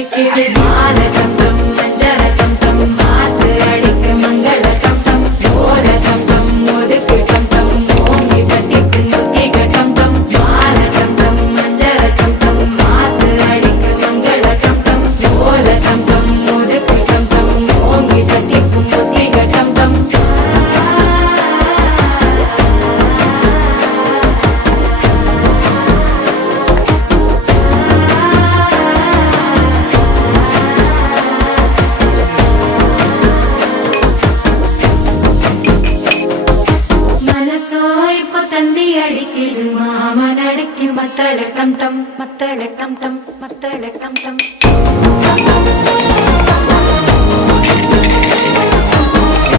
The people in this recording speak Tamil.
அடிக்குது மாலை டம் டம் மஞ்சள டம் டம் மாத்து அடிக்க மங்கள டம் டம் ஓல டம் டம் ஒதுக்கு டம் டம் ஓங்கி தட்டிக்கு முத்திக டம் டம் மாலை டம் டம் மஞ்சள டம் டம் மாத்து அடிக்க மங்கள டம் டம் ஓல டம் டம் ஒதுக்கு டம் டம் ஓங்கி தட்டிக்கு முத்திக டம் டம் அடிக்குது மாமன் அடிக்கு மத்தள டம் டம் மத்தள டம் டம் மத்தள டம் டம்